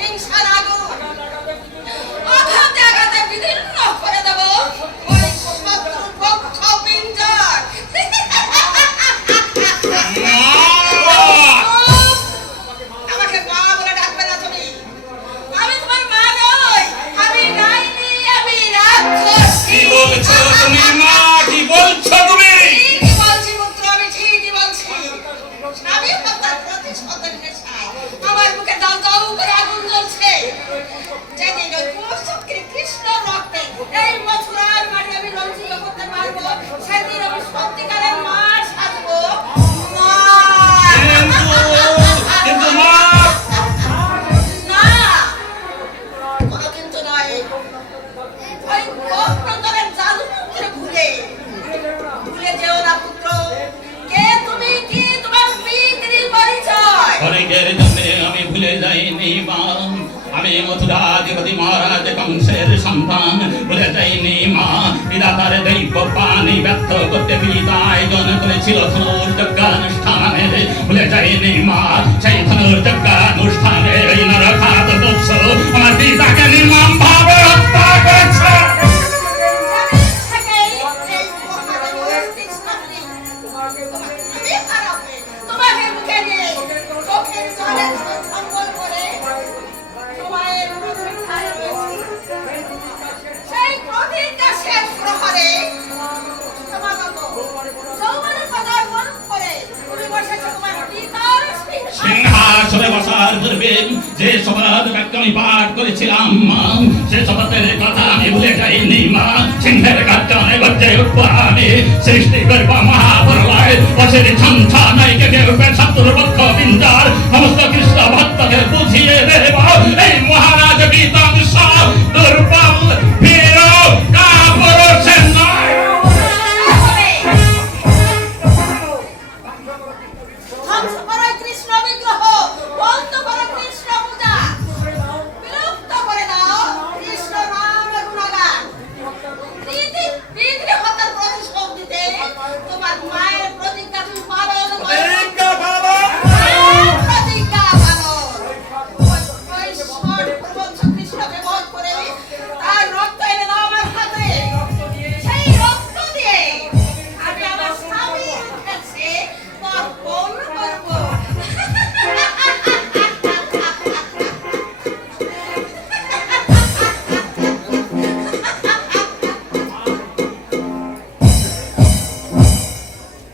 হিংসার আগুন আঘাতে আঘাতে বিদীর্ণ করে দেব ওই শত্রু পক্ষ পিঞ্জর। আমাকে মা বলে ডাকবে না তুমি, আমি তোমার মা নই, আমি ডাইনি, আমি রাক্ষস। কি বলছো তুমি মা, কি বলছো তুমি? ঠিকই বলছি পুত্র, আমি ঠিকই বলছি। আমি আপনার প্রতিশোধের নেশায় আমার বুকে দাউ দাউ করে আগুন জ্বলছে। যেদিন ওই কুচক্রী কৃষ্ণ রক্তে এই মথুরার মাটি আমি রঞ্জিত করতে পারবো, সেদিন আমি সত্যিকারের মা সাজবো। মা কিন্তু মা, না, কোনো কিন্তু নয়। ওই গোপ্রতরের জাদু মন্ত্রে ভুলে যেও না পুত্র। কে তুমি, কি তোমার পিতৃ পরিচয়? অনেকের জন্যে আমি ভুলে যাইনি মা, আমি মথুরাধিপতি মহারাজ কংসের সন্তান। ভুলে যাইনি মা, বিধাতার দৈব পানি ব্যর্থ করতে পিতা আয়োজন করেছিল ধনুর্যজ্ঞানুষ্ঠানে। ভুলে যাইনি মা, সেই ধনুর্যজ্ঞানুষ্ঠানে ওই নরখাত বৎস আমার পিতাকে নির্মম ভাবে হত্যা করেছে। তোমাকে মুখে নিয়ে চোখের জলে সম্বল করে তোমার প্রতীক্ষায় রয়েছি। সেই প্রতিজ্ঞা শেষ প্রহরে সমাগত যৌবনের পদার্পণ করে তুমি বসেছো তোমার পিতার সিংহাসনে বসার পূর্বে যে শপথ বাক্য আমি পাঠ করেছিলাম মা, সে শপথের কথা আমি ভুলে যাইনি মা। সিংহের গর্জনে গর্জে উঠব আমি, সৃষ্টি করব মহাপ্রলয়, বসের ছঞ্ছানায় কেঁপে উঠবে শত্রুপক্ষ পিঞ্জর। সমস্ত কৃষ্ণ ভক্তদের বুঝিয়ে দেব এই মহারাজ বিধ্বংস দুর্বল বীর কাপুরুষের নয়। ধ্বংস করো কৃষ্ণ বিগ্রহ, বন্ধ করো কৃষ্ণ পূজা, বিলুপ্ত করে দাও কৃষ্ণ নাম গুণগান। পিতৃ হত্যার প্রতিশোধ দিতে তোমার মায়ের প্রতিজ্ঞা তুমি পালন করো। প্রতিজ্ঞা পালন। ওই সর্ববংশ কৃষ্ণকে বধ করে তার রক্ত এনে দাও আমার হাতে। সেই রক্ত দিয়ে আমি আমার স্বামীর কাছে তর্পণ করবো।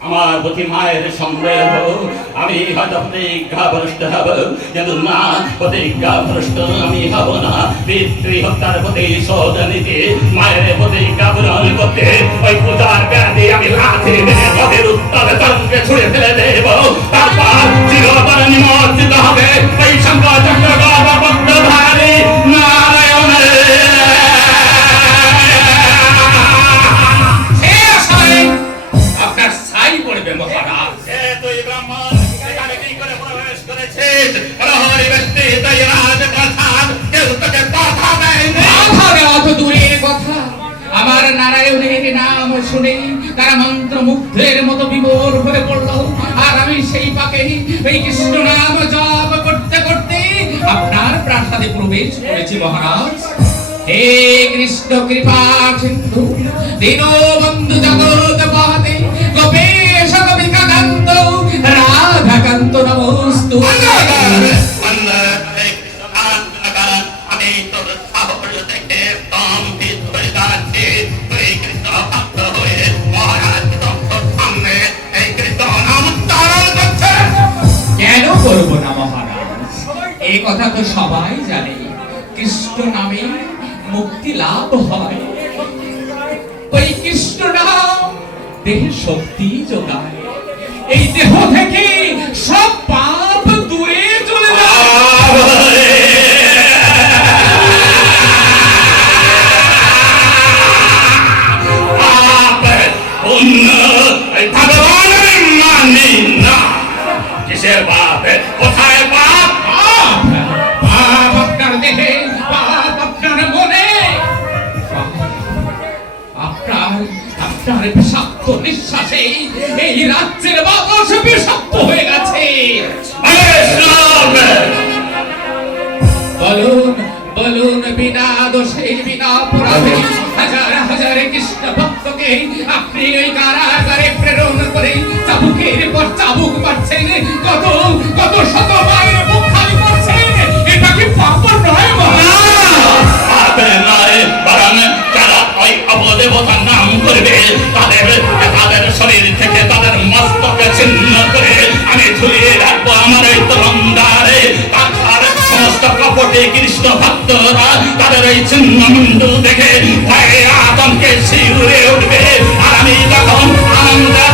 আমার প্রতি মায়ের সন্দেহ, আমি হয়তো প্রতিজ্ঞাভ্রষ্ট হব, কিন্তু না, প্রতিজ্ঞাভ্রষ্ট আমি হব না। পিতৃ হত্যার প্রতিশোধ নিতে, মায়ের প্রতিজ্ঞা পূরণ করতে ওই পূজার ব্যাধি আমি লাথি মেরে পথের উত্তর তরঙ্গে ছুড়ে ফেলে দেব। তারপর চিরতরে নিমজ্জিত হবে ওই শঙ্কর চক্র গর্ভবদ্ধধারী নারায়ণের। আপনার ছাই পড়বে মহারাজ। তুই ব্রাহ্মণ, এখানে কি করে প্রবেশ করেছিস? প্রহরী ব্যক্তি তাই রাজপ্রাসাদ, কেউ তোকে বাধা দেয়নি। বাধা দেওয়া তো দূরের কথা, আমার নারায়ণের নাম শুনে তারা মন্ত্র মুগ্ধের মতো বিভোর হয়ে পড়ল। আর আমি সেই পাকে এই কৃষ্ণ নাম জপ করতে করতে আপনার প্রাসাদে প্রবেশ করেছি মহারাজ। হে কৃষ্ণ কৃপা সিন্ধু দীনবন্ধু জগৎ পাতে গোপেশ গোপিকাকান্ত রাধাকান্ত নমস্তু। আমি তোর সাহস দেখে স্তম্ভিত হয়ে যাচ্ছি। তুই কৃষ্ণ ভক্ত হয়ে মহারাজ সামনে এই কৃষ্ণ নাম উচ্চারণ করছে। কেন করব না মহারাজ? এই কথা তো সবাই জানে, কৃষ্ণ নামে মুক্তি লাভ হয়। ওই কৃষ্ণ নাম দেহে শক্তি যোগায়, এই দেহ থেকে সব পাপ দূরে চলে যায়। ভগবানের মানি না। কিসের পাপ? কোথায় পাপ? পাপ আপনার দেহে, পাপ আপনার মনে, আপনার বিষাক্ত নিঃশ্বাসে এই রাজ্যের বাতাস বিষাক্ত হয়ে গেছে। বলুন বলুন বিনা দোষে বিনা অপরাধে হাজার হাজার কৃষ্ণ ভক্তকে আপনি ওই কারাগারে প্রেরণ করে চাবুকের পর চাবুক মারছেন, কত কত শত মায়ের বুক খালি করছেন। এটা কি পাপ নয় মহারাজ? পাপের নয়, বরং যারা ওই অবদেবতার নাম করবে তাদের শরীর থেকে তাদের মস্তকে ছিন্ন করে আমি ঝুলিয়ে রাখবো আমার ওই তরঙ্গারে। তার সমস্ত কপটে কৃষ্ণ ভক্তরা তাদের ওই ছিন্ন মুন্ডু দেখে ভয়ে আতঙ্কে শিউরে উঠবে, আর আমি তখন আনন্দে